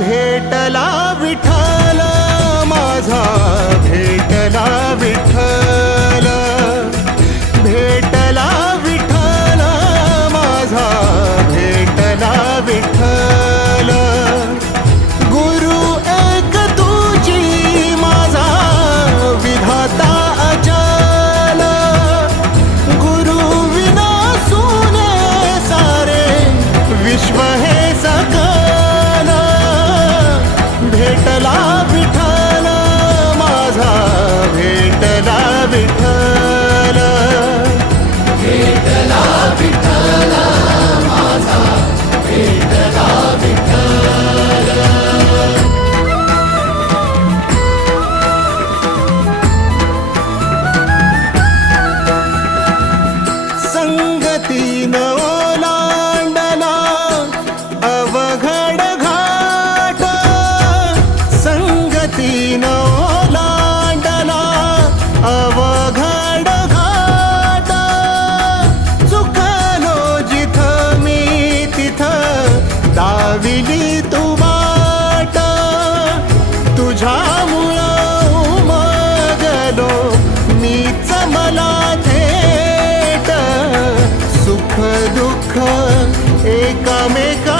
भेटला विठ्ठल माझा, भेटला विठ्ठल, भेटला विठ्ठल माझा, भेटला विठ्ठल. गुरु एक तुझी माझा विधाता अचल, गुरु विना सुने सारे विश्व हे सकल. भेटला विठ्ठल माझा, भेटला विठ्ठल, भेटला विठ्ठल माझा, भेटला विठ्ठल. संगतीन ओलांडला अवघड घाट, संगतीन ओलांडला अवघड घाट. चुकलो जिथं मी तिथं दाविली तू वाट, तुझ्यामुळं उमगलो मीच मला थेट. सुख दुःख एकामेका